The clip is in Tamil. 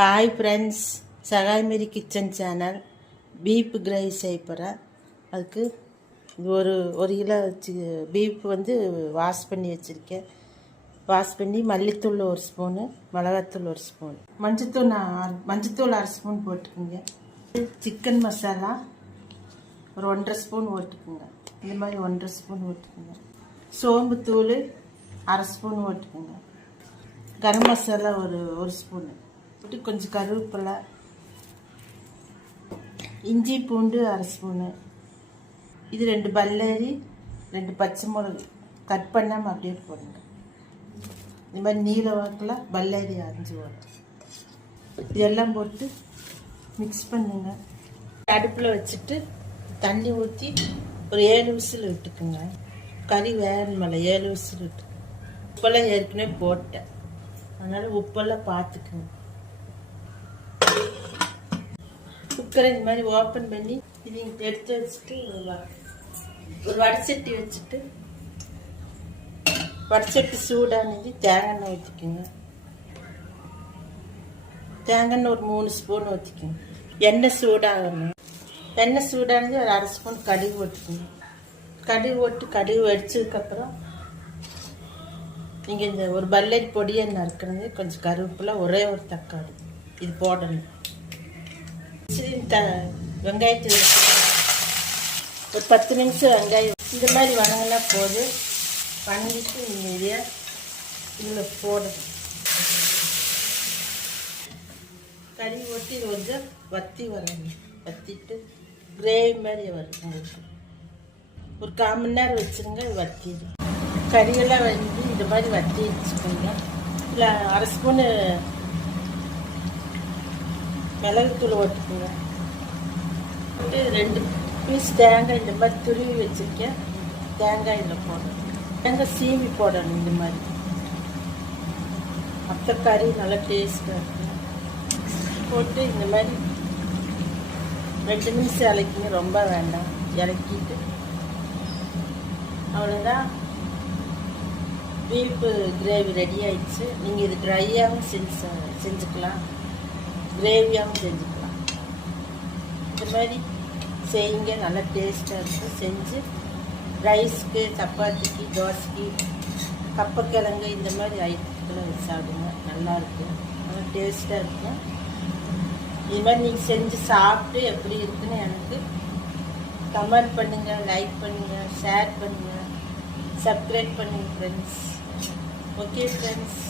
Hi friends, Sahayamary kitchen channel. Beef gravy செய்ய போகிறேன். அதுக்கு இது ஒரு கிலோ பீஃப் வாஷ் பண்ணி வச்சுருக்கேன். வாஷ் பண்ணி மல்லித்தூள் 1 ஸ்பூனு, மிளகாத்தூள் 1 ஸ்பூன், மஞ்சத்தூள் அரை ஸ்பூன் போட்டுக்குங்க. சிக்கன் மசாலா ஒரு 1.5 ஸ்பூன் போட்டுக்குங்க. இந்த மாதிரி 1.5 ஸ்பூன் போட்டுக்குங்க. சோம்புத்தூள் அரை ஸ்பூன் போட்டுக்குங்க. கரம் மசாலா ஒரு ஸ்பூனு போட்டு, கொஞ்சம் கருவேப்பிலை, இஞ்சி பூண்டு அரை ஸ்பூனு, இது 2 பல்லாரி, 2 பச்சை மிளகு கட் பண்ணாமல் அப்படியே போடுங்க. இந்த மாதிரி நீல வாக்கில் பல்லாரி 5 ஓட்டு இதெல்லாம் போட்டு மிக்ஸ் பண்ணுங்க. அடுப்பில் வச்சுட்டு தண்ணி ஊற்றி ஒரு 7 விசில் விட்டுக்குங்க. கறி வேகணுமில்ல, 7 விசில் விட்டு. உப்பெல்லாம் ஏற்கனவே போட்டேன், அதனால் உப்பெல்லாம் பார்த்துக்குங்க. குக்கரை இந்த மாதிரி ஓப்பன் பண்ணி இது எடுத்து வச்சுட்டு ஒரு வடச்சட்டி வச்சுட்டு, வடச்சட்டி சூடானது தேங்காய் எண்ணெய் ஊற்றிக்குங்க. தேங்காய் எண்ணெய் ஒரு 3 ஸ்பூன் ஊற்றிக்குங்க. எண்ணெய் சூடாகணும். எண்ணெய் சூடானது ஒரு அரை ஸ்பூன் கடுகு போட்டுக்குங்க. கடுகு போட்டு கடுகு வெடிச்சதுக்கப்புறம் நீங்கள் இந்த ஒரு பல்லாரி பொடியை நறுக்கிறது, கொஞ்சம் கருவேப்பிலை, ஒரே ஒரு தக்காளி இது போடணும். வெங்காயத்தை ஒரு 10 நிமிஷம் வெங்காயம் இந்த மாதிரி வணங்கினா போது. வணங்கிட்டு நீங்கள் இதில் போடணும். கறி ஊற்றி இது கொஞ்சம் வற்றி வரணும். வற்றிட்டு கிரேவி மாதிரி வரும். உங்களுக்கு ஒரு 1/4 மணி நேரம் வச்சுருங்க, இது வற்றிடும். கறியெல்லாம் இந்த மாதிரி வற்றி வச்சுக்கோங்க. இல்லை அரை ஸ்பூனு மிளகுத்தூள் ஓட்டுக்குங்க. போட்டு 2 பீஸ் தேங்காய் இந்த மாதிரி துருவி வச்சுருக்கேன். தேங்காயில் போடணும். தேங்காய் சீவி போடணும். இந்த மாதிரி மற்ற கறி நல்லா டேஸ்ட்டாக இருக்கும். போட்டு இந்த மாதிரி 2 நிமிஷம் இறக்கிங்க, ரொம்ப வேண்டாம். இறக்கிட்டு அவ்வளோதான், பீஃப் கிரேவி ரெடி ஆயிடுச்சு. நீங்கள் இது ட்ரையாகவும் செஞ்சுக்கலாம், கிரேவியாகவும் செஞ்சுக்கலாம். இந்த மாதிரி செய்யுங்க, நல்லா டேஸ்ட்டாக இருக்கும். செஞ்சு ரைஸ்க்கு, சப்பாத்திக்கு, தோசைக்கு, கப்பக்கிழங்கு இந்த மாதிரி ஐட்டத்தில் வச்சு சாப்பிடுங்க. நல்லாயிருக்கும், நல்லா டேஸ்ட்டாக இருக்கும். இது மாதிரி நீங்கள் செஞ்சு சாப்பிட்டு எப்படி இருக்குன்னு எனக்கு கமெண்ட் பண்ணுங்கள், லைக் பண்ணுங்கள், ஷேர் பண்ணுங்கள், சப்ஸ்கிரைப் பண்ணுங்கள் ஃப்ரெண்ட்ஸ். Okay friends.